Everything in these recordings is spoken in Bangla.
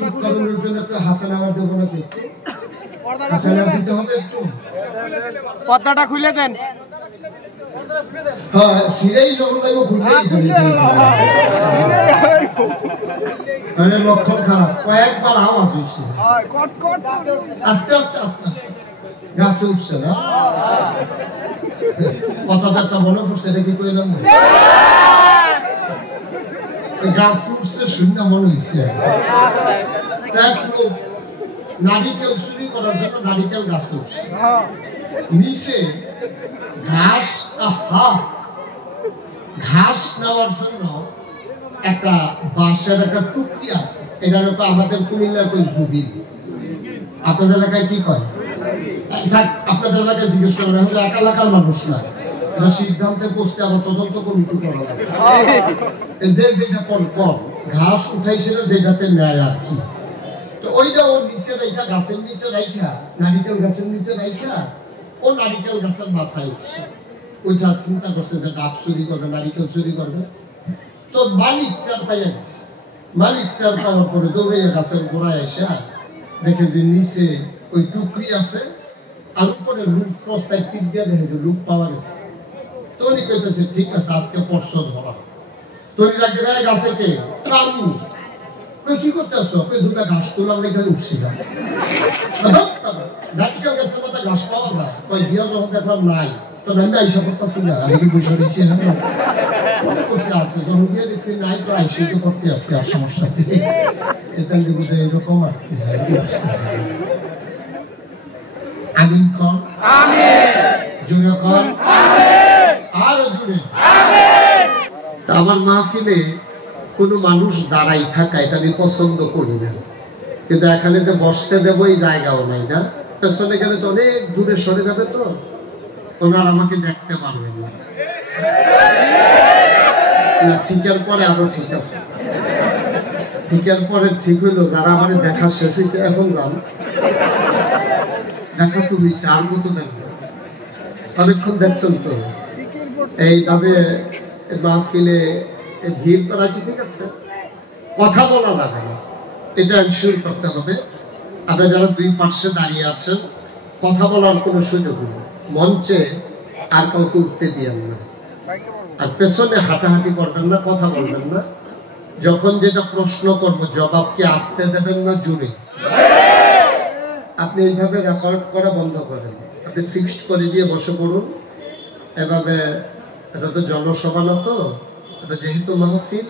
চুপ জন্য একটা হাফ অ্যান আওয়ার দেবো নাকি? পর্দাটা খুলে দেন। হ্যাঁ সিরেই যখন যাইব খুললেই লক্ষণ খারাপ। কয়েকবার আওয়াজ হচ্ছে আস্তে আস্তে আস্তে আস্তে গাছে উঠছে না কথা একটা মনে পড়ছে এটা কি কইলাম গাছ উঠছে শূন্য মনে হয়েছে। এক লোক নারিকেল চুরি করার জন্য নারিকেল গাছে উঠছে নিচে ঘাস ঘাস নেওয়ার জন্য একটা বাঁশের একটা টুকরি আছে। এটার উপর আমাদের কুমিল্লার কই জুবিল, আপনাদের এলাকায় কি কয়? আপনাদের এলাকায় জিজ্ঞেস করেন, হলে এক এলাকার মানুষ না, এটা সিদ্ধান্তে পৌঁছতে আবার তদন্ত কমিটি করা লাগে। যে যেটা কম ঘাস উঠাইছে যেটাতে নেয় আর কি, তো ওইটা ওর নিচে রাইখা গাছের নিচে রাইখা নারিকেল গাছের নিচে রাইখা ও নারিকেল গাছের মাথায় উঠছে। ওইটা চিন্তা করছে যে ডাব চুরি করবে, নারিকেল চুরি করবে। তো মালিকটার পাইয়া গেছে, মালিকটার পাওয়ার পরে দৌড়ে গাছের গোড়ায় এসে দেখে যে নিচে ওই টুকরি আছে আর উপরে লুক প্রস্তাব টিপ দিয়ে দেখে যে লুক পাওয়া গেছে। তো উনি কইতেছে ঠিক আছে আজকে পরশু ধরা। তো উনি রাখতে গাছে কে কামু কি করতে আসছো? দুটা ঘাস তোলার লেগে উঠছিলাম, নারিকেল গাছের মাথা ঘাস পাওয়া যায় কই দিয়া যখন দেখলাম নাই, তো আমি আইসা করতেছি না, আমি কি বসে রয়েছি মনে করছে আছে, যখন গিয়ে দেখছি নাই তো আইসে তো করতে আসছি, আর সমস্যা এটা বোধহয় এরকম আর কি। আমিন কর, জুড়ে কর, আরো জুড়ে। আমার মাহফিলে কোনো মানুষ দাঁড়াই থাকা এটা আমি পছন্দ করি না, কিন্তু এখানে যে বসতে দেবো এই জায়গাও নাই না। পেছনে গেলে তো অনেক দূরে সরে যাবে, তো ওনার আমাকে দেখতে পারবেন না। ঠিকের পরে আরো ঠিক আছে, ঠিকের পরে ঠিক হইলো যারা আমার দেখা শেষ হয়েছে এখন যান দেখা তো হয়েছে আর কত দেখবে, অনেকক্ষণ দেখছেন তো। এইভাবে মাহফিলে ভিড় করা আছে, ঠিক আছে, কথা বলা যাবে না, এটা এনশিওর করতে হবে। আপনারা যারা দুই পাশে দাঁড়িয়ে আছেন কথা বলার কোনো সুযোগ নেই, মঞ্চে আর কাউকে উঠতে দিয়েন না, আর পেছনে হাঁটাহাঁটি করবেন না, কথা বলবেন না। যখন যেটা প্রশ্ন করব জবাব কি আসতে দেবেন না জুড়ে? আপনি এইভাবে রেকর্ড করা বন্ধ করেন, আপনি ফিক্সড করে দিয়ে বসে পড়ুন। এভাবে এটা তো জনসভা না, তো এটা যেহেতু মাহফিল,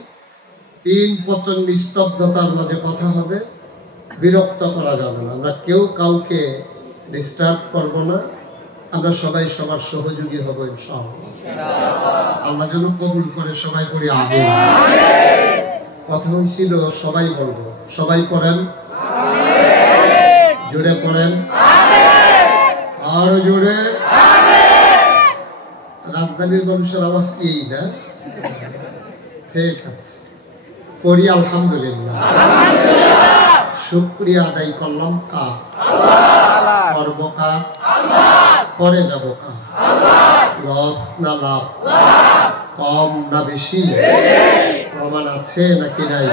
তিন পতন নিস্তব্ধতার মাঝে কথা হবে, বিরক্ত করা যাবে না, আমরা কেউ কাউকে ডিস্টার্ব করব না, আমরা সবাই সবার সহযোগী হব ইনশাআল্লাহ। আল্লাহ যেন কবুল করে, সবাই করি আমিন। কথা হয়েছিল সবাই বলবো, সবাই পড়েন, জোরে পড়েন, আরো জোরে। রাজধানীর মানুষের আওয়াজ কি এই না? ঠিক আছে, করি আলহামদুলিল্লাহ। শুকরিয়া আদায় করলাম কার? করব কার? করে যাব কার? লস না লাভ, কম না বেশি, প্রমাণ আছে নাকি নাই?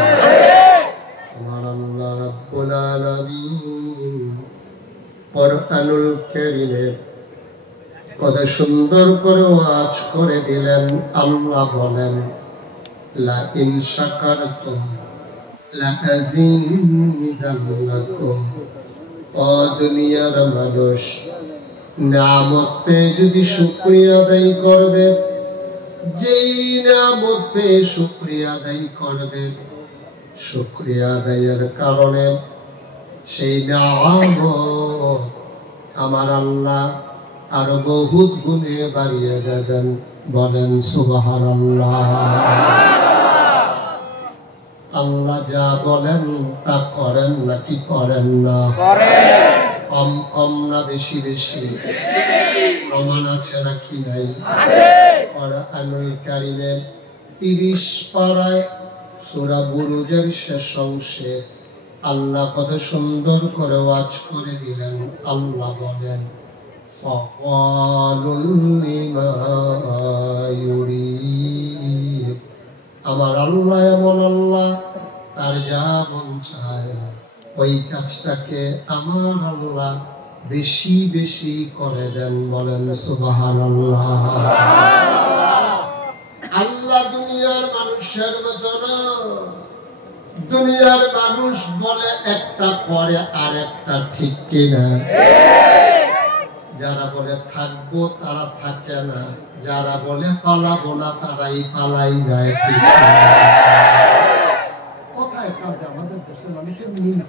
আমার আল্লাহ রাব্বুল আলামিন কোরআনুল কারীমে কত সুন্দর করে ওয়াজ করে দিলেন। আল্লাহ বলেন লা ইন শাকারতুম লা আযীদান্নাকুম। ও দুনিয়ার মানুষ, নিয়ামত পেয়ে যদি শুকরিয়া আদায় করবে, যেই নিয়ামত পেয়ে শুকরিয়া আদায় করবে, শুকরিয়া আদায়ের কারণে সেই নিয়ামত আমার আল্লাহ আরো বহুত গুণে বাড়িয়ে দেবেন। বলেন সুবহানাল্লাহ। আল্লাহ যা বলেন তা করেন নাকি করেন না? কম কম না বেশি বেশি, প্রমাণ আছে নাকি নাই? কোরআনুল কারীমের 30 পারায় সূরা বুরুজের শেষ অংশে আল্লাহ কত সুন্দর করে ওয়াজ করে দিলেন। আল্লাহ বলেন আমার আল্লাহ এমন আল্লাহ, তার যা মন চায় ওই কাজটাকে আমার আল্লাহ বেশি বেশি করে দেন। বলেন সুবহানাল্লাহ। আল্লাহ দুনিয়ার মানুষের মতো না। দুনিয়ার মানুষ বলে একটা করে আর একটা, ঠিক কিনা? যারা বলে থাকবো তারা থাকে না, যারা বলে পালাবো না তারাই পালাই যায়, ঠিক কিনা? কোথায় কাজে আমাদের দেশের মানুষের মিল।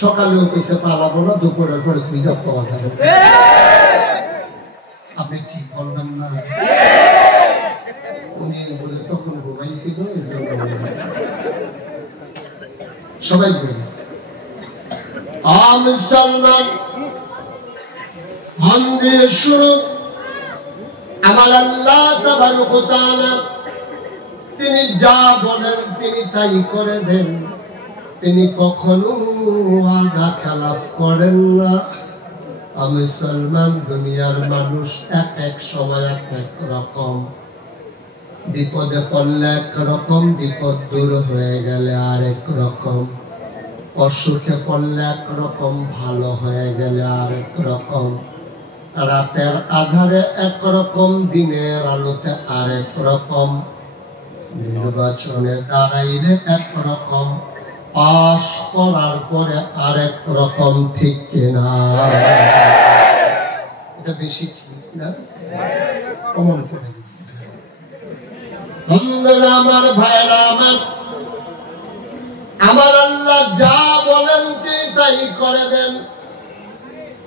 সকালেও কইছে পালাবো না, দুপুরের পরে তুই যাব কথা। আপনি ঠিক বলবেন না? উনি তখন ঘুমাইছিল, সবাই বলবে মুসলমান মন দিয়ে শুনো। আমার আল্লাহ তাবারক ওয়া তাআলা তিনি যা বলেন তিনি তাই করে দেন। তিনি কখনো ওয়াদা খেলাফ করেন না। মুসলমান দুনিয়ার মানুষ এক এক সময় এক এক রকম। বিপদে পড়লে এক রকম, বিপদ দূর হয়ে গেলে আরেক রকম। অসুখে পড়লে এক রকম, ভালো হয়ে গেলে আরেক রকম। রাতের আধারে এক রকম, দিনের আলোতে আরেক রকম। নির্বাচনে দাঁড়াইলে এক রকম, পাশ করার পরে আরেক রকম, ঠিক কিনা? এটা বেশি ঠিক না? কমন করে গেছে। আমার ভাইরা আমার আল্লাহ যা বলেন তিনি তাই করে দেন।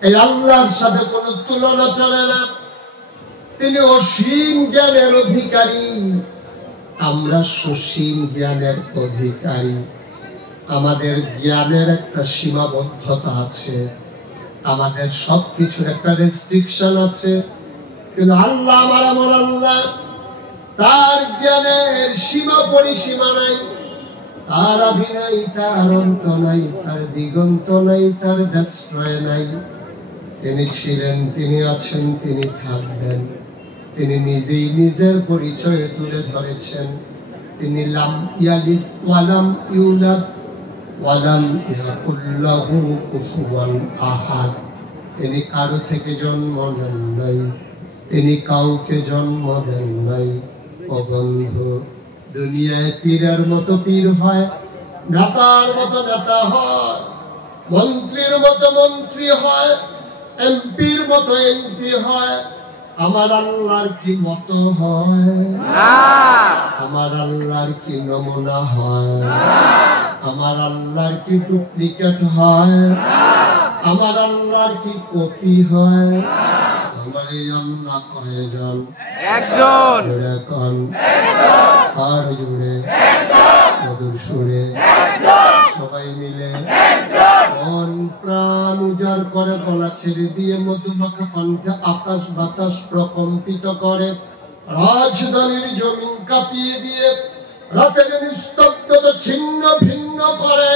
এই আল্লাহর সাথে কোনো তুলনা চলে না। তিনি অসীম জ্ঞানের অধিকারী, আমরা সসীম জ্ঞানের অধিকারী। আমাদের জ্ঞানের একটা সীমাবদ্ধতা আছে, আমাদের সবকিছুর একটা রেস্ট্রিকশন আছে। কিন্তু আল্লাহ আমার এমন আল্লাহ, তার জ্ঞানের সীমা পরিসীমা নাই, তার আদি নাই, তার অন্ত নাই, তার দিগন্ত নাই, তার ডেস্ট্রয় নাই। তিনি ছিলেন, তিনি আছেন, তিনি থাকবেন। তিনি নিজেই নিজের পরিচয় তুলে ধরেছেন। তিনি লাম ইয়ালিদ ওয়ালাম ইউলাদ ওয়ালাম ইয়াকুল লাহু কুফুয়ান আহাদ। তিনি কারো থেকে জন্ম নেন নাই, তিনি কাউকে জন্ম দেন নাই। ও বন্ধু, দুনিয়ায় পীরের মতো পীর হয়, নেতার মতো নেতা হয়, মন্ত্রীর মতো মন্ত্রী হয়, এমপির মতো এমপি হয়। আমার আল্লাহর কি মতো হয়? আমার আল্লাহর কি নমুনা হয়? আমার আল্লাহর কি ডুপ্লিকেট হয়? আমার আল্লাহর কি কপি হয়? আমার এই আল্লাহ কয়জন? একজন। আর জুড়ে মধুর সুরে সবাই মিলে মন প্রাণ উজাড় করে, গলা ছেড়ে দিয়ে মধুমাখা কণ্ঠে আকাশ বাতাস প্রকম্পিত করে, রাজধানীর জমিন কাঁপিয়ে দিয়ে রাতের নিস্তব্ধতা ছিন্ন ভিন্ন করে।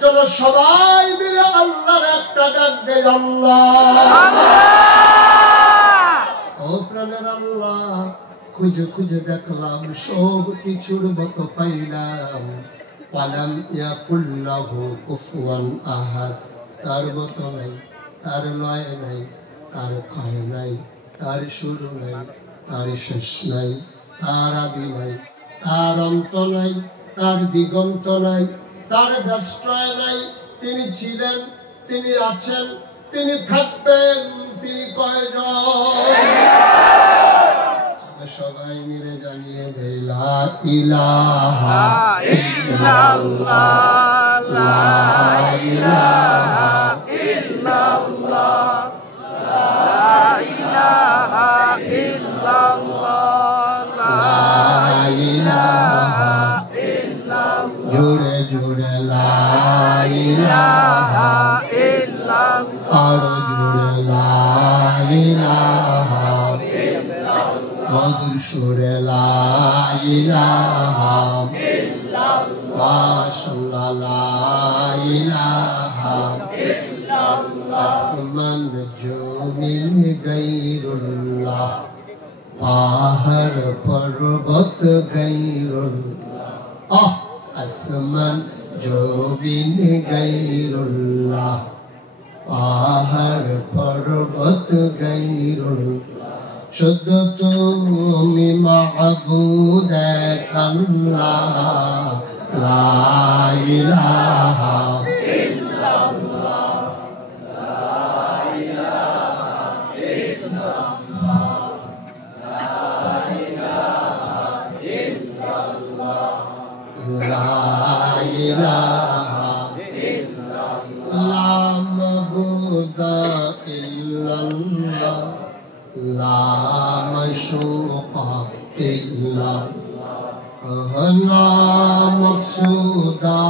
চলো সবাই মিলে আল্লাহর একটা ডাক দে, আল্লাহ। ও প্রাণের আল্লাহ, খুঁজে খুঁজে দেখলাম, সব কিছুর মতো পাইলাম। ওয়ালাম ইয়াকুল লাহু কুফুয়ান আহাদ। তার মতো নাই, তার লয় নাই, তার ক্ষয় নাই, তার শুরু নাই, তার শেষ নাই, তার আদি নাই, তার অন্ত নাই, তার দিগন্ত নাই, তার ডেস্ট্রয় নাই। তিনি ছিলেন, তিনি আছেন, তিনি থাকবেন। তিনি কয়জন? সবাই মিলে জানিয়ে দেয়, লা ইলাহা ইল্লাল্লাহ, লা ইলাহা ইল্লাল্লাহ, লা ইলাহা ইল্লাল্লাহ, লা ইলাহা ইল্লাল্লাহ। জোরে জোরে লা ইলাহা ইল্লাল্লাহ, আর জোরে লা ইলাহা মধুর সুরে লা ইলাহা ইল্লাল্লাহ, মাশাআল্লাহ লা ইলাহা ইল্লাল্লাহ। আসমান জমিন গায়রুল্লাহ, পাহাড় পর্বত গায়রুল্লাহ। আসমান जो बिन गैरुल्लाह পাহাড় পর্বত গায়রুল্লাহ শুধু তুমি মাবুদ এক আল্লাহ লা ইলাহা ইল্লাল্লাহ লা ইলাহা ইল্লাল্লাহ লা ইলাহা ইল্লাল্লাহ লা ইলাহা ইল্লাল্লাহ মাবুদা ইল্লাল্লাহ লা মাশুকা ইল্লাল্লাহ লা মাকসুদা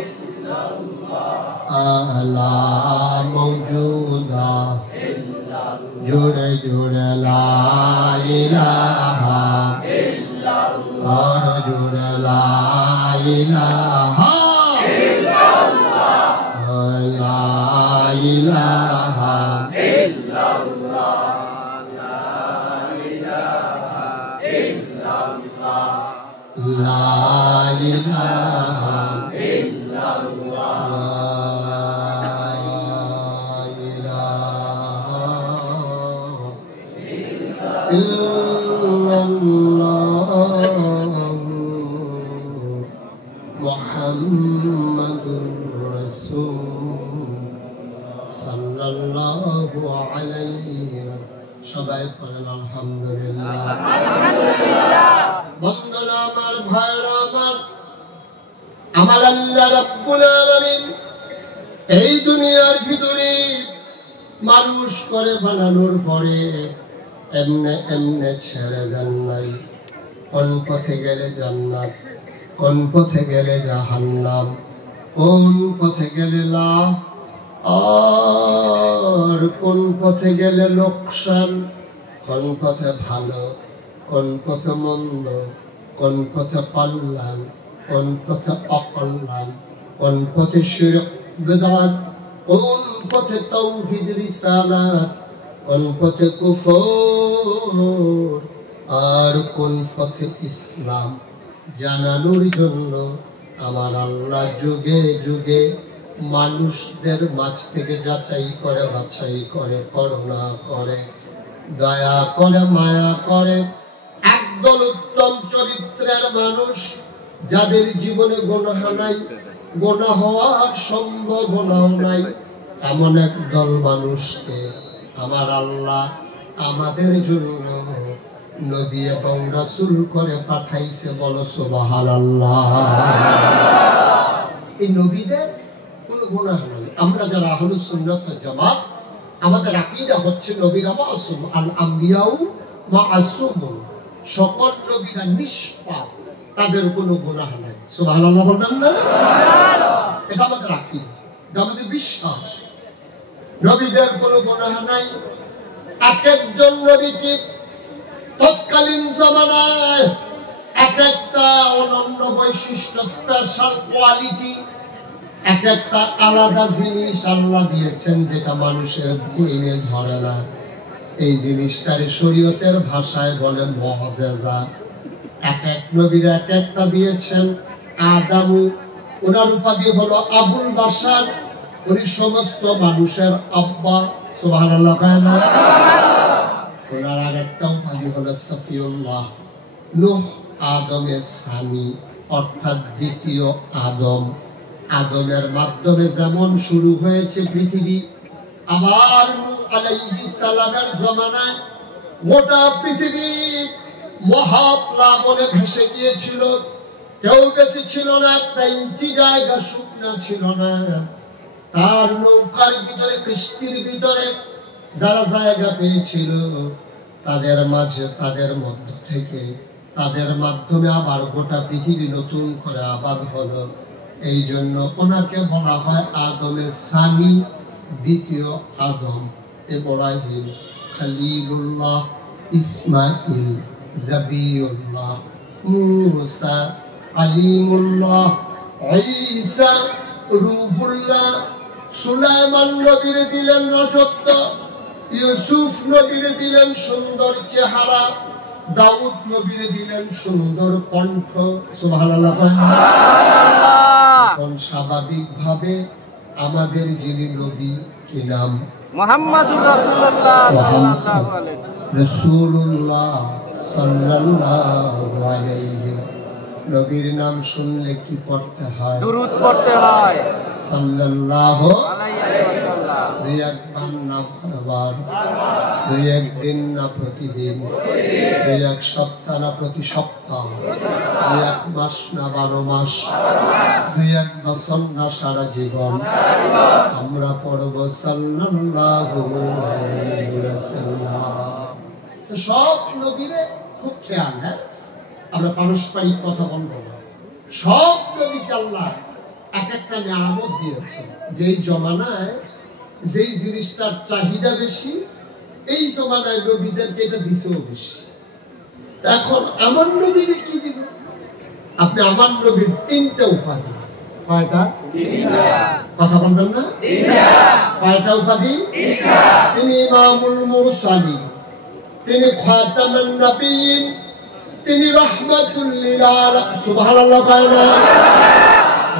ইল্লাল্লাহ লা মাওজুদা ইল্লাল্লাহ জোরে জোরে লা ইলাহা ইল্লাল্লাহ জোরে লা ইলাহা লা ইলাহা ইল্লাল্লাহ লা ইলাহা ইল্লাল্লাহ লা ইলাহা ইল্লাল্লাহ লা ইলাহা ইল্লাল্লাহ মুহাম্মাদুর রাসূল সাল্লাল্লাহু আলাইহি সবাই পড়েন আলহামদুলিল্লাহ আলহামদুলিল্লাহ বন্ধুরা আমার ভাইরা আমার আল্লাহ রাব্বুল আলামিন এই দুনিয়ার ভিতরে মানুষ করে বানানোর পরে এমনে এমনে ছেড়ে দেন নাই কোন পথে গেলে জান্নাত কোন পথে গেলে জাহান্নাম কোন পথে গেলে লাভ আর কোন পথে গেলে লোকসান কোন পথে ভালো কোন পথে মন্দ কোন পথে কল্যাণ কোন পথে অকল্যাণ কোন পথে শিরক বিদআত কোন পথে তাওহীদ রিসালাত কোন পথে কুফর আর কোন পথে ইসলাম জানানোর জন্য আমার আল্লাহ যুগে যুগে মানুষদের মাঝ থেকে যাচাই করে বাছাই করে করুণা করে দয়া করে মায়া করে একদল উত্তম চরিত্রের মানুষ যাদের জীবনে গুনাহ নাই গুনাহ হওয়ার সম্ভাবনাও নাই এমন একদল মানুষকে আমার আল্লাহ আমাদের জন্য নবী এবং রাসূল করে পাঠাইছে বলো সুবহানাল্লাহ এই নবীদের কোনো গুনাহ নাই আমরা যারা আহলুস সুন্নাত ওয়াল জামাত আমাদের আকীদা হচ্ছে নবীরা মাসুম আল আমবিয়াউ মাসুমুন সকল নবীরা নিষ্পাপ তাদের কোনো গুনাহ নাই সুবহানাল্লাহ বলবেন না সুবহানাল্লাহ এটা আমাদের আকীদা এটা আমাদের বিশ্বাস নবীদের কোনো গুনাহ নাই এক একজন নবীকে তৎকালীন জামানায় এক একটা অনন্য বৈশিষ্ট্য স্পেশাল কোয়ালিটি এক একটা আলাদা জিনিস আল্লাহ দিয়েছেন যেটা মানুষের ব্রেইনে ধরে না এই জিনিসটারে শরীয়তের ভাষায় বলে মুআজিজা এক এক নবীর এক একটা দিয়েছেন আদামু ওনার উপাধি হলো আবুল বাশার উনি সমস্ত মানুষের আব্বা সুবহানাল্লাহ ওনার আরেকটা উপাধি হলো সফিউল্লাহ নূহ আদমের স্বামী অর্থাৎ দ্বিতীয় আদম আদমের মাধ্যমে যেমন শুরু হয়েছে পৃথিবী আবার নূহ আলাইহিস সালামের জামানায় গোটা পৃথিবী মহাপ্লাবনে ভেসে গিয়েছিল কেউ বেঁচে ছিল না একটা ইঞ্চি জায়গা শুকনা ছিল না তার নৌকার ভিতরে কিস্তির ভিতরে যারা জায়গা পেয়েছিল তাদের মাঝে তাদের মধ্য থেকে তাদের মাধ্যমে আবার গোটা পৃথিবী নতুন করে আবাদ হলো এই জন্য ওনাকে বলা হয় আদমের সানি দ্বিতীয় আদম ইব্রাহিম খলিলুল্লাহ ইসমাইল জাবিউল্লাহ মুসা আলিমুল্লাহ ঈসা রূহুল্লাহ সুলাইমান নবীর দিলেন রাজত্ব ইউসুফ নবীর দিলেন সুন্দর চেহারা দাউদ নবীর দিলেন সুন্দর কণ্ঠ সুবহানাল্লাহ এখন স্বাভাবিকভাবে আমাদের যিনি নবী কি নাম? মুহাম্মাদুর রাসূলুল্লাহ সাল্লাল্লাহু আলাইহি রাসূলুল্লাহ সাল্লাল্লাহু আলাইহি। নবীর নাম শুনলে কি পড়তে হয়? দুরূদ পড়তে হয় সাল্লাল্লাহু আলাইহি ওয়াসাল্লাম। দুই একবার না বারবার, দুই একদিন না প্রতিদিন, দুই এক সপ্তাহ না প্রতি সপ্তাহ, দুই এক মাস না 12 মাস, দুই এক বছর না সারা জীবন আমরা পড়ব সাল্লাল্লাহু আলাইহি ওয়াসাল্লাম। তো সব নবীরে খুব খেয়াল, হ্যাঁ আমরা পারস্পরিক কথা বলবো না। সব নবীকে আল্লাহ এক একটা নিয়ামত দিয়েছে। যেই জমানায় যেই জিনিসটার চাহিদা বেশি, এই জমানায় নবীদেরকে এটা দিছেও বেশি। এখন আমার নবীরে কি দিবে? আপনি আমার নবীর 3টা উপাধি। কয়টা? 3টা। কথা বলবেন না? 3টা। কয়টা উপাধি? 3টা। তিনি ইমামুল মুরসালিন, তিনি খাতামুন নবিয়্যিন, তিনি রাহমাতুল লিল আলামিন। সুবহানাল্লাহ।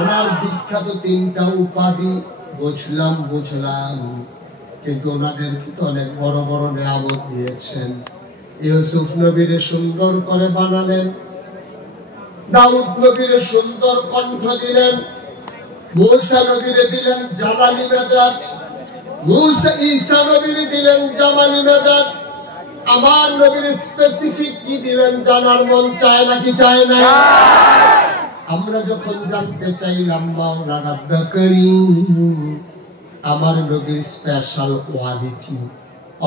ওনার বিখ্যাত 3টা উপাধি বুঝলাম, কিন্তু ওনাদেরকে তো অনেক বড় বড় নিয়ামত দিয়েছেন। ইউসুফ নবীরে সুন্দর করে বানালেন, দাউদ নবীরে সুন্দর কণ্ঠ দিলেন, মূসা নবীরে দিলেন জালালি মেজাজ, ঈসা নবীরে দিলেন জামালি মেজাজ। আমার নবীর স্পেসিফিক কি দিলেন জানার মন চায় নাকি চায় না? আমরা যখন জানতে চাইলাম মাওলা রাব্বুল কারীম আমার নবীর স্পেশাল কোয়ালিটি,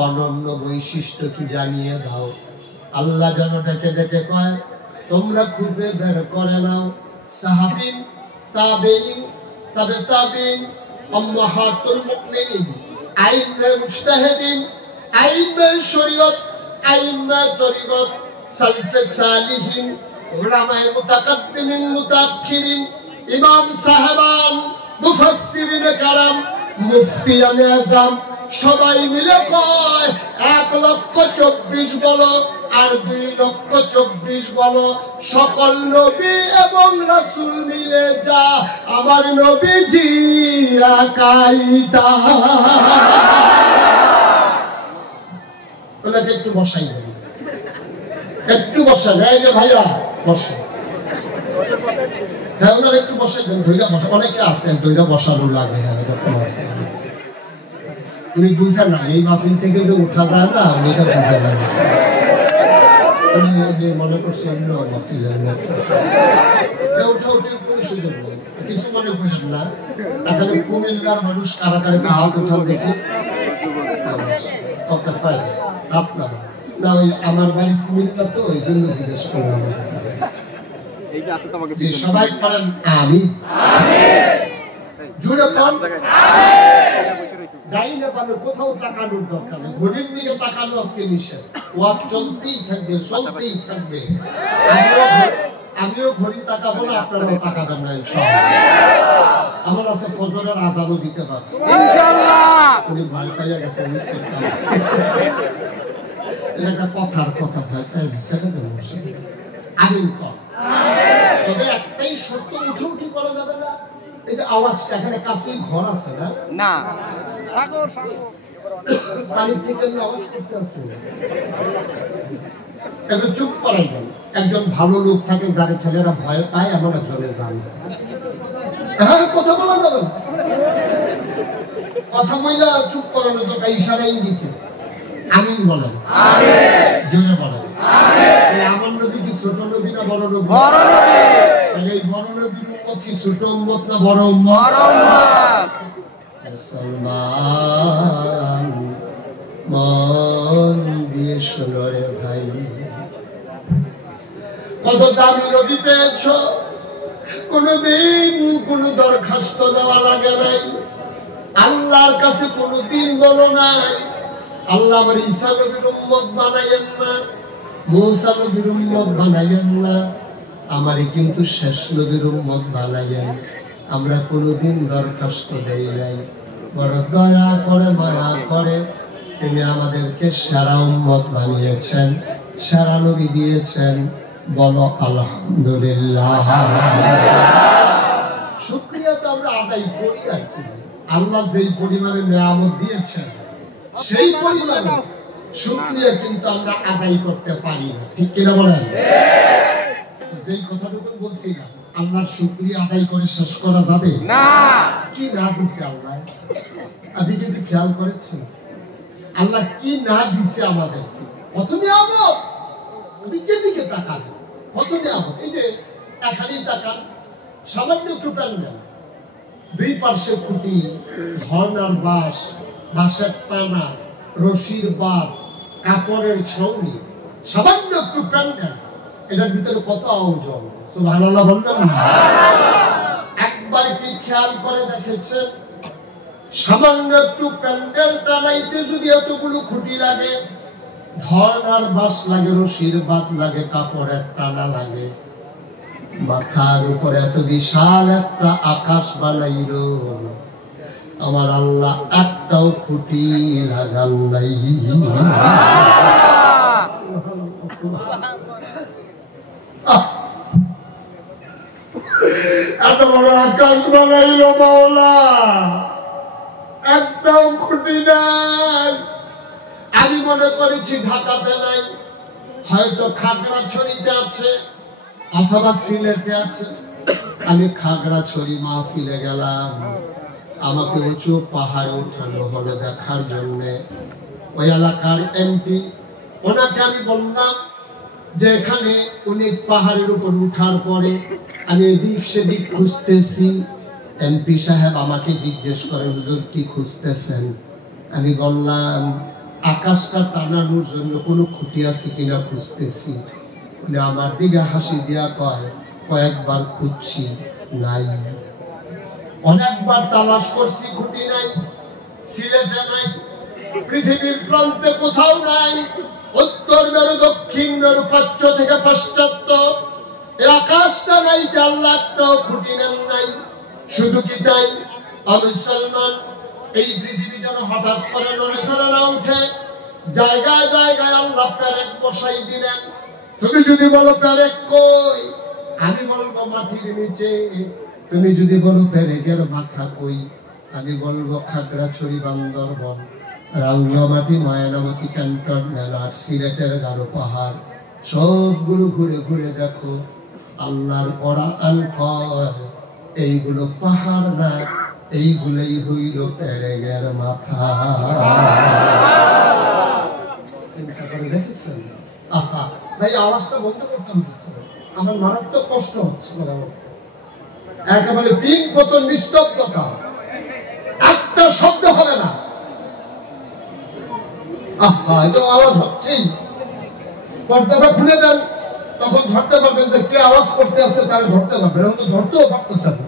অনন্য বৈশিষ্ট্য কি জানিয়ে দাও। আল্লাহ যেন ডেকে ডেকে কয়, তোমরা খুঁজে বের করে নাও। সাহাবীন, তাবেঈন, তাবে তাবেঈন, উম্মাহাতুল মুমিনিন, আইম্মে মুজতাহিদিন, আইম্মে শরীয়ত, আইম্মে তরিকত, সালফে সালিহিন, উলামায়ে মুতাকাদ্দিমিন মুতাআখিরিন, ইমাম সাহেবান, মুফাসসিরিনে কারাম, মুফতিয়ানে আযম, সবাই মিলে কয় 1,24,000 বলো আর 2,24,000 বলো, সকল নবী এবং রাসূল মিলে যা আমার নবীজি আকাইদা। ওনাকে একটু বসাই দেন, একটু বসান। এই যে ভাইরা বসে, হ্যাঁ ওনারা একটু বসাই দেন, ধৈর্য বসা। অনেকে আছেন ধৈর্য বসানো লাগে না, উনি বুঝেন না এই মাহফিল থেকে যে উঠা যায় না, উনি এটা বুঝেন না। উনি মনে করছে অন্য মাহফিলের উঠা উঠির কোন সুযোগ নেই, কিছু মনে করেন না। এখানে কুমিল্লার মানুষ কারা কারা হাত উঠান দেখি, হাত না ওই আমার বাড়ি কুমিল্লা তো ওই জন্য জিজ্ঞেস করলাম। সবাই করেন আমি জুড়ে পান ডাইনে পালে কোথাও তাকানোর দরকার নেই। ঘড়ির দিকে তাকানো আজকে নিষেধ, ওয়াজ চলতেই থাকবে, চলতেই থাকবে। আমিও ঘড়ি তাকাবো না, আপনারাও তাকাবেন না ইনশাআল্লাহ। আমার আছে ফজরের আযানও দিতে পারবে ইনশাআল্লাহ। উনি ভয় পাইয়া গেছেন নিশ্চিত। এটা একটা কথার কথা, ভয় পাই গেছে আমিন কর। তবে একটাই সত্য, উঠে উঠি করা যাবে না। এই যে আওয়াজটা, এখানে কাছেই ঘর আছে না? না, সাগর পানির থেকে আওয়াজ করতে আছে। একটু চুপ করাই দেন। একজন ভালো লোক থাকে যাদের ছেলেরা ভয় পায়, এমন একজনে জান। হ্যাঁ কথা বলা যাবে না, কথা বইলা চুপ করানো তো ইশারা ইঙ্গিতে। আমিন বলেন, জোরে বলেন। আমার নবী কি ছোট নবী না বড় নবী? বড় নবী। এই বড় নবীর উম্মত কি ছোট উম্মত না বড় উম্মত? বড় উম্মত। মুসলমান মন দিয়ে শোনো রে ভাই, কত দামি নবী পেয়েছ, কোনদিন কোন দরখাস্ত দেওয়া লাগে নাই, আল্লাহর কাছে কোনদিন বলো নাই আল্লাহ আমার ঈসা নবীর উম্মত বানাইয়েন না, মূসা নবীর উম্মত বানাইয়েন না, আমারে কিন্তু শেষ নবীর উম্মত বানাইয়েন। আমরা কোনদিন দরখাস্ত দেই নাই। বড় দয়া করে মায়া করে তিনি আমাদেরকে সেরা উম্মত বানিয়েছেন, সেরা নবী দিয়েছেন। বলো আলহামদুলিল্লাহ। শুকরিয়া আদায় করি আর কি। আল্লাহ যেই পরিমাণে নিয়ামত দিয়েছেন সেই পরিমাণে শুকরিয়া কিন্তু আমরা আদায় করতে পারি না, ঠিক কিনা বলেন? যেই কথাটুকু বলছি না, আল্লাহর শুকরিয়া আদায় করে শেষ করা যাবে না। কি না দিছে আল্লাহ, আপনি কি খেয়াল করেছেন? আল্লাহ কি না দিছে আমাদেরকে, কত নিয়ামত। নিচের দিকে তাকান, কত নিয়ামত। এই যে এখানেই তাকান, সামান্য একটু প্যান্ডেল, দুই পার্শ্বে খুঁটি, ধর্নার বাঁশ, বাঁশের টানা, রশির বাঁধ, কাপড়ের ছাউনি, সামান্য একটু প্যান্ডেল, এটার ভিতরে কত আয়োজন। সুবহানাল্লাহ বলবেন না? একবার কি খেয়াল করে দেখেছেন, সামান্য একটু প্যান্ডেল টানাইতে যদি এতগুলো খুঁটি লাগে, ধর্নার বাঁশ লাগে, রশির বাঁধ লাগে, কাপড়ের টানা লাগে, মাথার উপরে এত বিশাল একটা আকাশ বানাইল, আমার আল্লাহ একটাও খুঁটি লাগান নাই। এত বড় আকাশ বানাইল মাওলা, একটাও খুঁটি নাই। আমি মনে করেছি ঢাকাতে নাই, হয়তো খাগড়াছড়িতে আছে অথবা সিলেটে আছে। আমি খাগড়াছড়ি মাহফিলে গেলাম, আমাকে উঁচু পাহাড়ে উঠানো হলো দেখার জন্যে। ওই এলাকার এমপি, ওনাকে আমি বললাম যে এখানে উনি পাহাড়ের উপর উঠার পরে আমি এদিক সেদিক খুঁজতেছি। এমপি সাহেব আমাকে জিজ্ঞেস করেন, হুজুর কি খুঁজতেছেন? আমি বললাম আকাশটা টানানোর জন্য কোনো খুঁটি আছে কিনা খুঁজতেছি। উনি আমার দিকে হাসি দিয়া কয়, কয়েকবার খুঁজছি, নাই। অনেকবার তালাশ করছি, খুঁটি নাই। সিলেটে নাই, পৃথিবীর প্রান্তে কোথাও নাই। উত্তর মেরু, দক্ষিণ মেরু, প্রাচ্য থেকে পাশ্চাত্য, এই আকাশটা নাই, আল্লাহ একটাও খুঁটি নেন নাই। শুধু কি তাই, মুসলমান এই পৃথিবী যেন হঠাৎ করে নড়ে চড়ে না উঠে। জায়গায় জায়গায় আল্লাহ পেরেক বসাই দিলেন। তুমি যদি বলো পেরেক কই, আমি বলবো মাটির নিচে। তুমি যদি বলো পেরেকের মাথা কই, আমি বলবো খাগড়াছড়ি, বান্দরবন, রাঙ্গামাটি, ময়নামতি, ক্যান্টনমেন্ট আর সিলেটের গারো পাহাড়, সবগুলো ঘুরে ঘুরে দেখো। আল্লাহর কোরআন কয় এইগুলো পাহাড় না, এইগুলোই হইল পেরেকের মাথা। দেখেছেন? আহা ভাই, আওয়াজটা বন্ধ করতে হবে, আমার মারাত্মক কষ্ট হচ্ছে। একেবারে তিন পতন নিস্তব্ধতা, একটা শব্দ হবে না। আহা, এটা আওয়াজ হচ্ছেই। পর্দাটা খুলে দেন, তখন ধরতে পারবেন যে কে আওয়াজ করতে আছে, তারা ধরতে পারবেন। এখন তো ধরতেও পারতেছে না।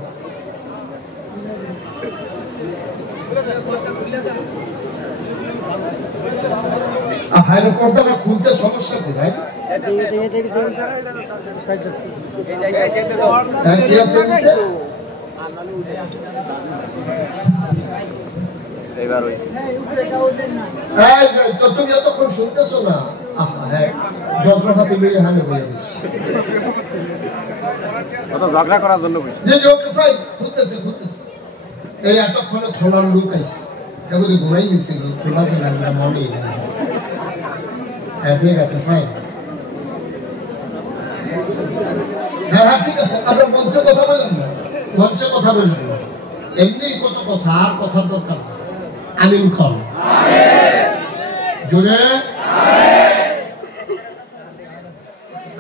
পর্দাটা খুলতে সমস্যা কি ভাই? তুমি এতক্ষণ শুনতেছো না? যন্ত্রপাতি মিলে হানে বলে ঝগড়া করার জন্য খুলতেছে খুলতেছে। এই এতক্ষণে ছোলার লোক আইছে, এগুলি ঘুমাই গেছিল, খোলা ছিল মনে। হ্যাঁ ঠিক আছে, ফাইন। হ্যাঁ হ্যাঁ ঠিক আছে, আপনার মঞ্চে কথা বলেন না, মঞ্চে কথা বলেন না, এমনি কত কথা, আর কথার দরকার না। আমিন খান জোরে।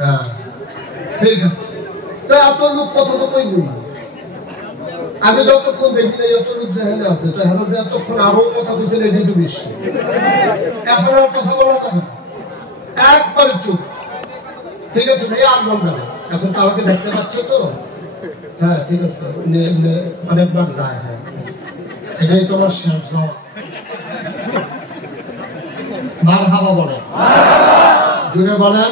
হ্যাঁ ঠিক আছে। তা এত লোক কথা তো কই বলি, আমি যতক্ষণ দেখি না যত লোক যেখানে আছে, তো হেরা যে এতক্ষণ আরো কথা বলছেন, এটি তো বেশি। এখন আর কথা বলা যাবে না, একবার চুপ। ঠিক আছে ভাই, আর বলবে না। এখন তো আমাকে দেখতে পাচ্ছ তো? হ্যাঁ ঠিক আছে, অনেকবার যায়। হ্যাঁ এটাই তোমার শেষ যাওয়া। মারহাবা বলেন, জুড়ে বলেন।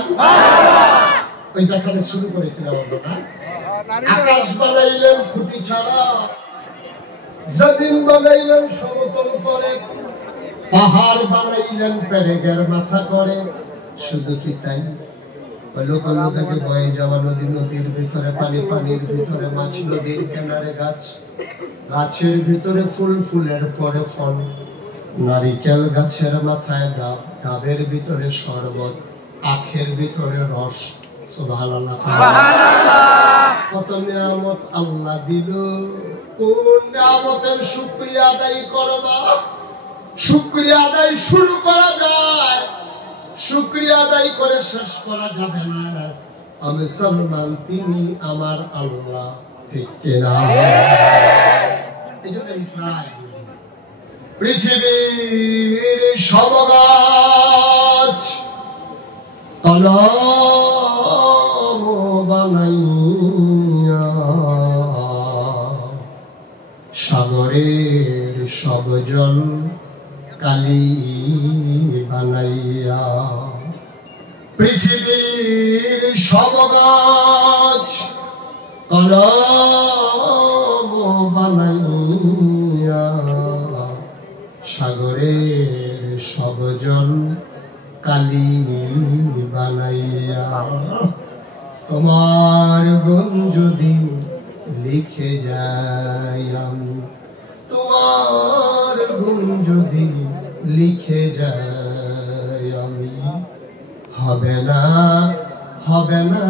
ওই যেখানে শুরু করেছিলাম আমরা, আকাশ বানাইলেন খুঁটি ছাড়া, জমিন বানাইলেন সমতল করে, পাহাড় বানাইলেন পেরেকের মাথা করে। শুধু কি তাই, লোক লোকে বয়ে যাওয়া নদী, নদীর ভিতরে পানি, পানির ভিতরে মাছ, নদীর কিনারে গাছ, গাছের ভিতরে ফুল, ফুলের পরে ফল, নারিকেল গাছের মাথায় ডাব, ডাবের ভিতরে শরবত, আখের ভিতরে রস। সুবহানাল্লাহ। কত নিয়ামত আল্লাহ দিল, কোন নিয়ামতের শুকরিয়া আদায় করবা? শুকরিয়া আদায় শুরু করা যায়, শুকরিয়া আদায় করে শেষ করা যাবে না। আমি সলমান, তিনি আমার আল্লাহ, ঠিক কিনা? এই জন্য প্রায় পৃথিবীর সব গাছ কলম বানাইয়া, সাগরের সব জল কালি বানাইয়া, পৃথিবীর সব গাছ কলম বানাইয়া, সাগরের সব জল কালি বানাইয়া, তোমার গুণ যদি লিখে যাই আমি, তোমার গুণ যদি লিখে যাই আমি, হবে না, হবে না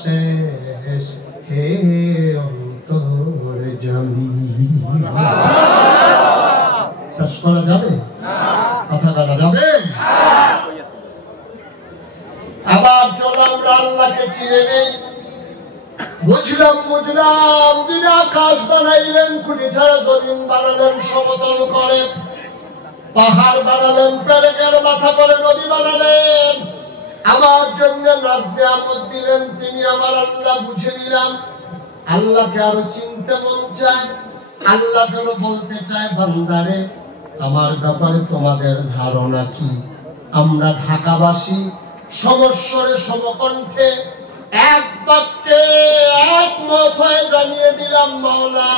শেষ হে অন্তর জমি। শেষ করা যাবে? কথা কাটা যাবে? আবার চলো আমরা আল্লাহকে চিনে নেই। বুঝলাম তিনি আকাশ বানাইলেন, খুঁটি ছাড়া জমিন বানালেন, সমতল করে পাহাড় বানালেন, পেরেকের মাথা করে নদী বানালেন, আমার জন্য নাজ নিয়ামত দিলেন। তিনি আমার আল্লাহ, বুঝে নিলাম। আল্লাহকে আরো চিনতে মন চায়। আল্লাহ যেন বলতে চায়, বান্দারে আমার ব্যাপারে তোমাদের ধারণা কি? আমরা ঢাকাবাসী সমস্বরে সমকণ্ঠে এক বাক্যে একমত হয়ে জানিয়ে দিলাম, মাওলা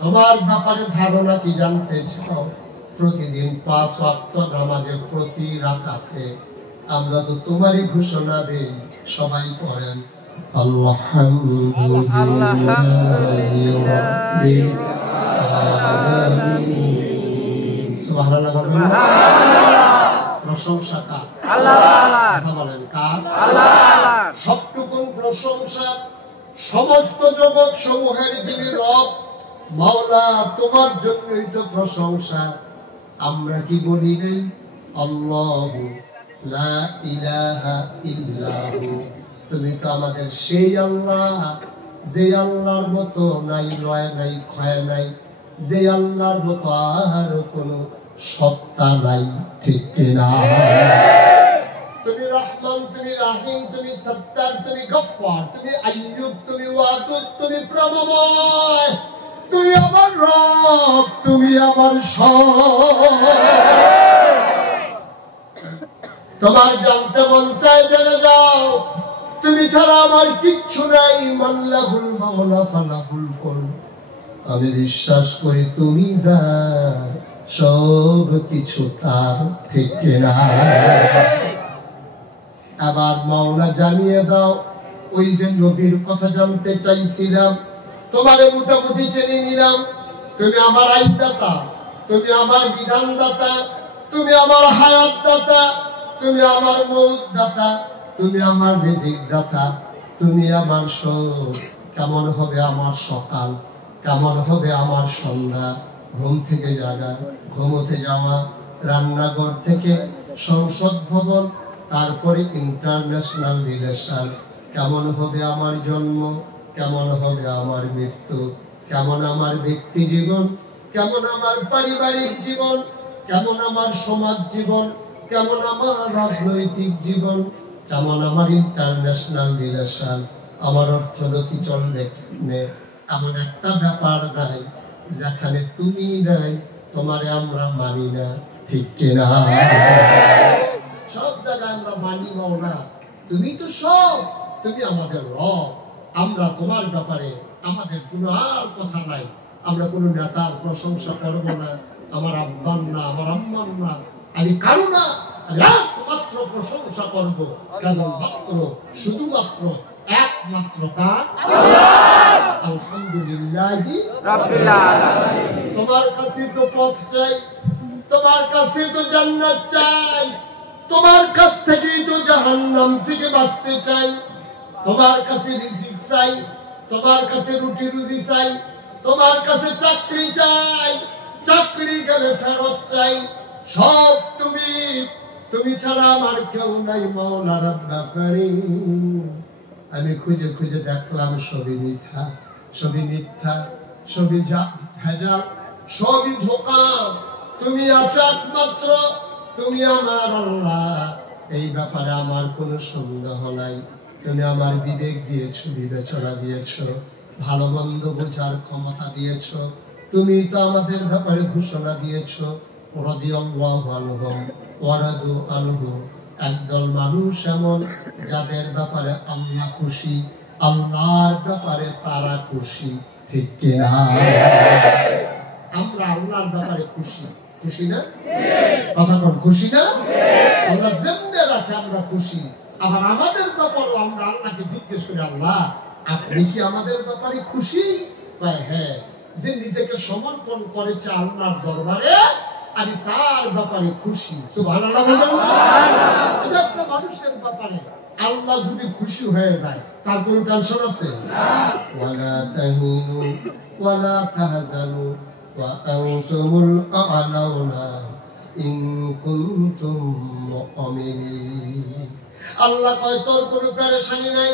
তোমার ব্যাপারে ধারণা কি জানতে চাও? প্রতিদিন 5 ওয়াক্ত নামাজের প্রতি রাকাতে আমরা তো তোমারই ঘোষণা দেই। সবাই পড়েন আলহামদুলিল্লাহি রাব্বিল আলামিন। সুবহানাল্লাহ। প্রশংসা কার? আল্লাহ। কথা বলেন কার? আল্লাহ। সবটুকুন প্রশংসা সমস্ত জগৎ সমূহের যিনি রব মাওলা, তোমার জন্যই তো প্রশংসা। আমরা কি বলি রে? আল্লাহু লা ইলাহা ইল্লাহু। তুমি তো আমাদের সেই আল্লাহ, যে আল্লাহর মতো নাই লয় নাই ক্ষয় নাই, যে আল্লাহর মতো আর কোনো সত্তা নাই, ঠিক কিনা? তুমি রহমান, তুমি রাহিম, তুমি সত্তার, তুমি গফফার, তুমি আইয়ুব, তুমি ওয়াদুদ, তুমি প্রভুময়, তুমি আমার রব, তুমি আমার সব। তোমার জানতে মন চায়, জেনে যাও তুমি ছাড়া আমার কিচ্ছু নাই। মাল্লাহুল মাওলা ফালাহুল কুল। আমি বিশ্বাস করি তুমি যা, সব কিছু তার, ঠিক কিনা? আবার মাওলা জানিয়ে দাও, ওই যে নবীর কথা জানতে চাইছিলাম, তোমারে মোটামুটি জেনে নিলাম। তুমি আমার আইনদাতা, তুমি আমার বিধানদাতা, তুমি আমার হায়াত দাতা, তুমি আমার মৌত দাতা, তুমি আমার রিজিক দাতা, তুমি আমার সব। কেমন হবে আমার সকাল, কেমন হবে আমার সন্ধ্যা, ঘুম থেকে জাগা, ঘুমোতে যাওয়া, রান্নাঘর থেকে সংসদ ভবন, তারপরে ইন্টারন্যাশনাল রিলেশন, কেমন হবে আমার জন্ম, কেমন হবে আমার মৃত্যু, কেমন আমার ব্যক্তি জীবন, কেমন আমার পারিবারিক জীবন, কেমন আমার সমাজ জীবন, কেমন আমার রাজনৈতিক জীবন, কেমন আমার ইন্টারন্যাশনাল রিলেশন, আমার অর্থনীতি চলবে কেমনে, এমন একটা ব্যাপার নাই যেখানে তুমি নাই, তোমারে আমরা মানি না, ঠিক কিনা? সব জায়গায় আমরা মানি না। তুমি তো সব, তুমি আমাদের রব। আমরা তোমার ব্যাপারে আমাদের কোনো আর কথা নাই। আমরা কোনো নেতার প্রশংসা করব না, আমার আব্বার না, আমার আম্মার না, আমি কারো না, আমি একমাত্র প্রশংসা করবো কেবলমাত্র শুধুমাত্র এক একমাত্র কার? আলহামদুলিল্লাহি রাব্বিল আলামিন। তোমার কাছে তো পথ চাই, তোমার কাছে তো জান্নাত চাই, তোমার কাছ থেকেই তো জাহান্নাম থেকে বাঁচতে চাই, তোমার কাছে রিজিক চাই, তোমার কাছে রুটি রুজি চাই, তোমার কাছে চাকরি চাই, চাকরি গেলে ফেরত চাই, সব তুমি, তুমি ছাড়া আমার কেউ নাই মাওলা রাব্বা কারীম। আমি খুঁজে খুঁজে দেখলাম সবই মিথ্যা, সবই মিথ্যা, সবই ভেজাল, সবই ধোঁকা। তুমি আছো একমাত্র, তুমি আমার আল্লাহ। এই ব্যাপারে আমার কোনো সন্দেহ নাই। তুমি আমার বিবেক দিয়েছো, বিবেচনা দিয়েছো, ভালো মন্দ বোঝার ক্ষমতা দিয়েছো। তুমি তো আমাদের ব্যাপারে ঘোষণা দিয়েছো, রাদিয়াল্লাহু আনহুম ওয়া রাদু আনহু। একদল মানুষ এমন যাদের ব্যাপারে আল্লাহ খুশি, আল্লাহর ব্যাপারে তারা খুশি, ঠিক কিনা? আমরা আল্লাহর ব্যাপারে খুশি, খুশি না? কথা বল, খুশি না? আল্লাহ যেমনে রাখে আমরা খুশি। আবার আমাদের ব্যাপারে আমরা আল্লাহকে জিজ্ঞেস করি, আল্লাহ আপনি কি আমাদের ব্যাপারে খুশি? হ্যাঁ, যে নিজেকে সমর্পণ করেছে আল্লাহর দরবারে, আমি তার ব্যাপারে খুশি। সুবহানাল্লাহ বলবেন না? এটা একটা মানুষের ব্যাপারে আল্লাহ যদি খুশি হয়ে যায়, তার কোনো টেনশন আছে? ওয়ালা তাহিনু ওয়ালা তাহজানু ওয়া আনতুমুল আ'লাউনা ইন কুনতুম মুমিনিন। আল্লাহ কয় তোর কোনো পেরেশানি নাই,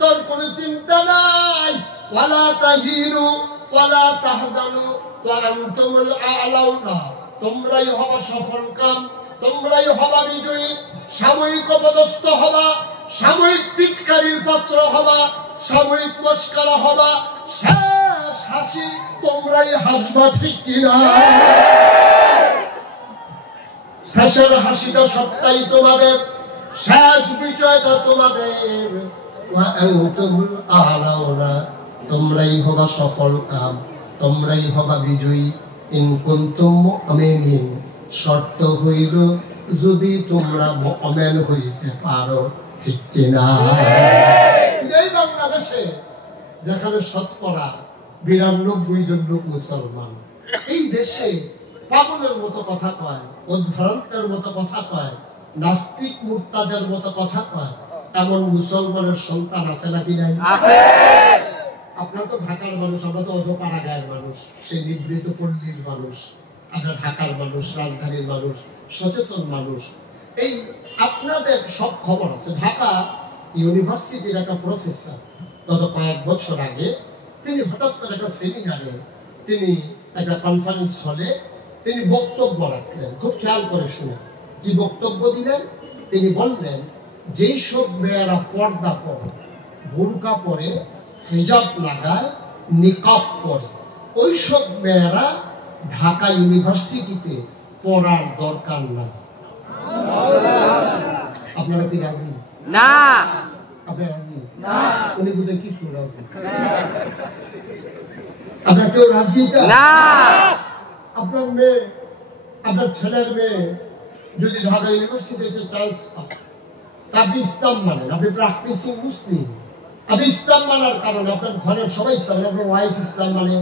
তোর কোনো চিন্তা নাই। ওয়ালা তাহিনু ওয়ালা তাহজানু ওয়া আনতুমুল আ'লাউনা, তোমরাই হবা সফল কাম, তোমরাই হবা বিজয়ী। সাময়িক অপদস্থ হবা, সাময়িক টিটকারির পাত্র হবা, সাময়িক মস্করা হবা, শেষ হাসি তোমরাই হাসবা, ঠিক কিনা? শেষের হাসিটা সবটাই তোমাদের, শেষ বিজয়টা তোমাদের। ওয়া আনতুমুল আ'লাউনা, তোমরাই হবা সফল কাম, তোমরাই হবা বিজয়ী। ইন কুনতুম মুমিনিন, শর্ত হইল যদি তোমরা মুমিন হইতে পারো, ঠিক কিনা? এই বাংলাদেশে যেখানে শতকরা 92 জন লোক মুসলমান, এই দেশে পাগলের মতো কথা কয়, উদ্ভ্রান্তের মতো কথা কয়, নাস্তিক মুরতাদের মতো কথা কয়, এমন মুসলমানের সন্তান আছে নাকি নাই? আছে। আপনারা তো ঢাকার মানুষ, আমরা তো অজপাড়া গায়ের মানুষ, সেই নিবৃত পল্লীর মানুষ। আমরা ঢাকার মানুষ, রাজধানীর মানুষ, সচেতন মানুষ। এই আপনাদের সব খবর আছে। ঢাকা ইউনিভার্সিটির একটা প্রফেসর গত কয়েক বছর আগে তিনি হঠাৎ করে একটা সেমিনারে, তিনি একটা কনফারেন্স হলে তিনি বক্তব্য রাখলেন। খুব খেয়াল করে শুনে কি বক্তব্য দিলেন। তিনি বললেন, যেই সব মেয়েরা পর্দা পরে, বুরকা পরে, হিজাব লাগায়, নিকাব পরে, ওই সব মেয়েরা ঢাকা ইউনিভার্সিটিতে পড়ার দরকার নাই। আপনারা কি রাজি? না। আপনারা রাজি? না। উনি বুঝে কিছু রাজি? আপনার কেউ রাজি না? আপনার মেয়ে, আপনার ছেলের মেয়ে যদি ঢাকা ইউনিভার্সিটিতে চান্স পায়, আপনি ইসলাম মানেন, আপনি প্র্যাকটিসিং মুসলিম, আপনি ইসলাম মানার কারণে আপনার ঘরের সবাই ইসলাম, আপনার ওয়াইফ ইসলাম মানে,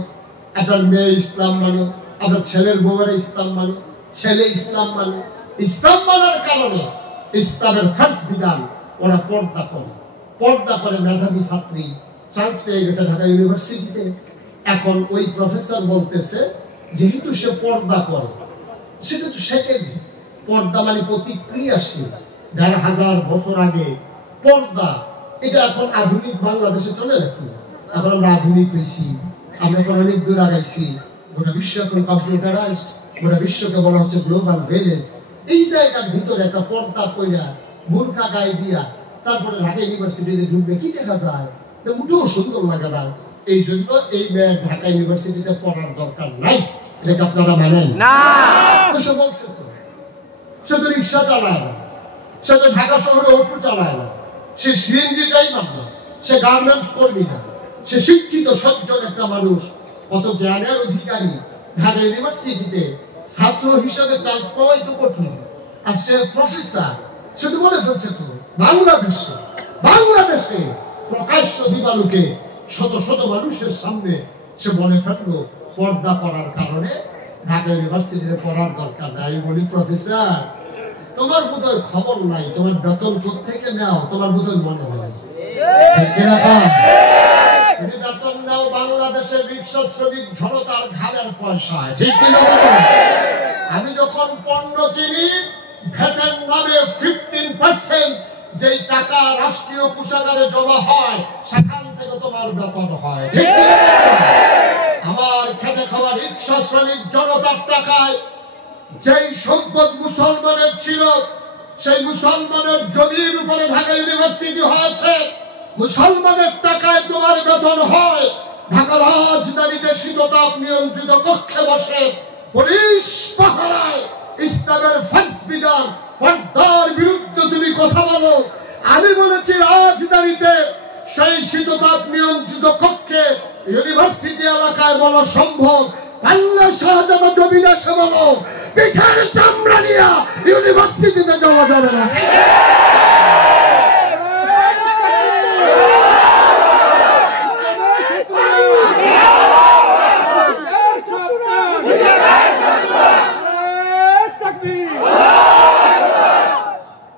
আপনার মেয়ে ইসলাম মানে, আপনার ছেলের বউয়েরা ইসলাম মানে, ছেলে ইসলাম মানে, ইসলাম মানার কারণে ইসলামের ফার্স্ট বিধান ওরা পর্দা করে। পর্দা করে মেধাবী ছাত্রী চান্স পেয়ে গেছে ঢাকা ইউনিভার্সিটিতে। এখন ওই প্রফেসর বলতেছে, যেহেতু সে পর্দা করে, সেটা তো শেখে। পর্দা মানে প্রতিক্রিয়াশীল। ১,৫০০ বছর আগে পর্দা, এটা এখন আধুনিক বাংলাদেশে চলে নাকি? এখন আমরা আধুনিক হয়েছি, আমরা এখন অনেক দূর আগাইছি। গোটা বিশ্ব এখন কম্পিউটারাইজড, গোটা বিশ্বকে বলা হচ্ছে গ্লোবাল ভিলেজ। এই জায়গার ভিতরে একটা পর্দা কইরা, বোরকা গায়ে দিয়া, তারপরে ঢাকা ইউনিভার্সিটিতে ঢুকবে, কি দেখা যায়? মোটেও সুন্দর লাগে না। এই জন্য এই মেয়ের ঢাকা ইউনিভার্সিটিতে পড়ার দরকার নাই। এটা আপনারা মানেন না? সে বলছে তো, সে তো রিক্সা চালায় না, সে তো ঢাকা শহরে অটো চালায় না, সে সিএনজি ড্রাইভার না, সে গার্মেন্টস কর্মী না, সে শিক্ষিত সজ্জন একটা মানুষ, কত জ্ঞানের অধিকারী। ঢাকা ইউনিভার্সিটিতে ছাত্র হিসেবে চান্স পাওয়াই তো কঠিন, আর সে প্রফেসর। সে তো বলে ফেলছে তো, বাংলাদেশে প্রকাশ্য দিবালোকে শত শত মানুষের সামনে সে বলে ফেললো পর্দা করার কারণে ঢাকা ইউনিভার্সিটিতে পড়ার দরকার নাই। আমি বলি প্রফেসর, তোমার বোধহয় খবর নাই, তোমার বেতন কোত্থেকে নাও তোমার বোধহয় মনে হয়। তুমি বেতন নাও বাংলাদেশের রিক্সা শ্রমিক জনতার ঘাড়ের পয়সায়, ঠিক কিনা? আমি যখন পণ্য কিনি ভ্যাটের নামে 15% যেই টাকা রাষ্ট্রীয় কোষাগারে জমা হয় সেখান থেকে তোমার বেতন হয়, ঠিক কিনা? আমার খেটে খাওয়া রিক্সা শ্রমিক জনতার টাকায় যেই সম্পদ মুসলমানের ছিল, সেই মুসলমানের জমির উপরে ঢাকা ইউনিভার্সিটি হয়েছে, মুসলমানের টাকায় তোমার বেতন হয়। ঢাকা রাজধানীতে শীততাপ নিয়ন্ত্রিত কক্ষে বসে পুলিশ পাহারায় ইসলামের ফরজ বিধান পর্দার বিরুদ্ধে তুমি কথা বলো। আমি বলেছি রাজধানীতে সেই শীততাপ নিয়ন্ত্রিত কক্ষে ইউনিভার্সিটি এলাকায় বলা সম্ভব, পাল্লা শাহজাদা জমিনে এসে বলো পিঠের চামড়া নিয়ে ইউনিভার্সিটিতে যাওয়া যাবে না।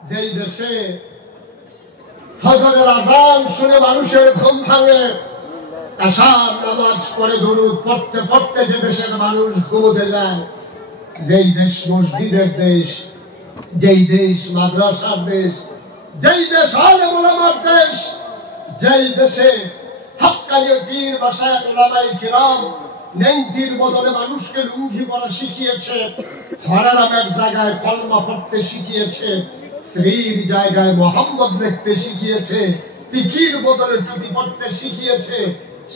যেই দেশে ফজরের আযান শুনে মানুষের ঘুম ভাঙে, আশার নামাজ পড়ে দরুদ পড়তে পড়তে যে দেশের মানুষ ঘুমোতে যায়, যেই দেশ মসজিদের দেশ, যেই দেশ মাদ্রাসার দেশ, যেই দেশ আলেম ওলামার দেশ, যেই দেশে হক্কানি পীর মাশায়েখ ওলামায়ে কিরাম নেংটির বদলে মানুষকে লুঙ্গি পরা শিখিয়েছে, হরারামের জায়গায় কলমা পড়তে শিখিয়েছে, শ্রীর জায়গায় মোহাম্মদ লিখতে শিখিয়েছে, টিকির বদলে টুপি পড়তে শিখিয়েছে,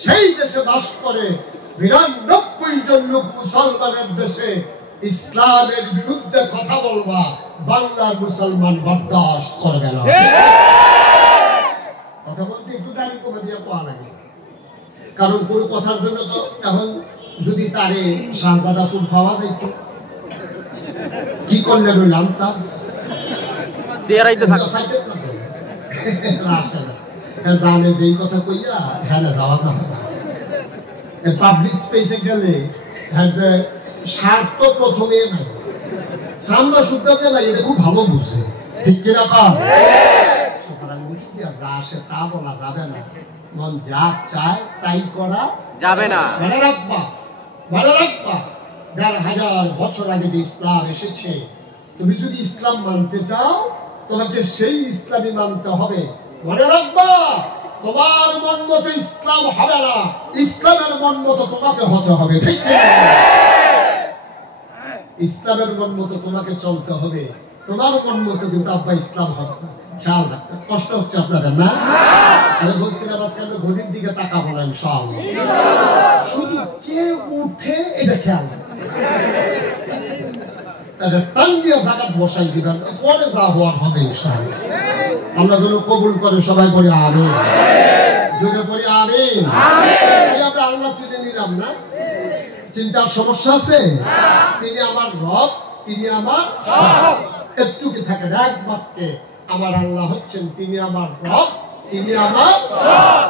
সেই দেশে বাস করে ৯২ জন লোক মুসলমানের দেশে ইসলামের বিরুদ্ধে কথা বলবা বাংলার মুসলমান বরদাস্ত করবে না। কথা বলতে একটু দাঁড়িয়ে কমে দিয়ে পাওয়া লাগে, কারণ কোন কথার জন্য তো এখন যদি তারে শাহজাদাপুর পাওয়া যাইত কি করলে রইলাম তার জানে যে কথা কইয়া হ্যাঁ যাওয়া যাবে না। পাবলিক স্পেসে গেলে স্বার্থ প্রথমে নাই, সামনা শুদ্ধছে না, এটা খুব ভালো বুঝছে, ঠিক কিনা? যা আসে তা বলা যাবে না, মন যা চায় তাই করা যাবে না। মনে রাখবা, মনে রাখবা ১৫০০ বছর আগে যে ইসলাম এসেছে, তুমি যদি ইসলাম মানতে চাও তোমাকে সেই ইসলামই মানতে হবে। মনে রাখবা, তোমার মন মতো ইসলাম হবে না, ইসলামের মন মতো তোমাকে হতে হবে, ঠিক না? ইসলামের মন মতো তোমাকে চলতে হবে, তোমার মন মতো কিন্তু আব্বা ইসলাম হবে না। খেয়াল রাখতে কষ্ট হচ্ছে আপনাদের না? আমি বলছিলাম আজকে আমরা ঘড়ির দিকে তাকাবো না ইনশাআল্লাহ, শুধু কে উঠে এটা খেয়াল রাখবেন, তাদের টান দিয়ে জাকাত বসাই দিবেন, পরে যা হওয়ার হবে ইনশাআল্লাহ। আল্লাহ যেন কবুল করে, সবাই বলি আমিন, জোরে বলি আমিন। আমরা আল্লাহ চিনে নিলাম না, চিন্তার সমস্যা আছে? তিনি আমার রব, তিনি আমার সব। একটু কি থাকে এক বাক্যে, আমার আল্লাহ হচ্ছেন তিনি আমার রব, তিনি আমার সব।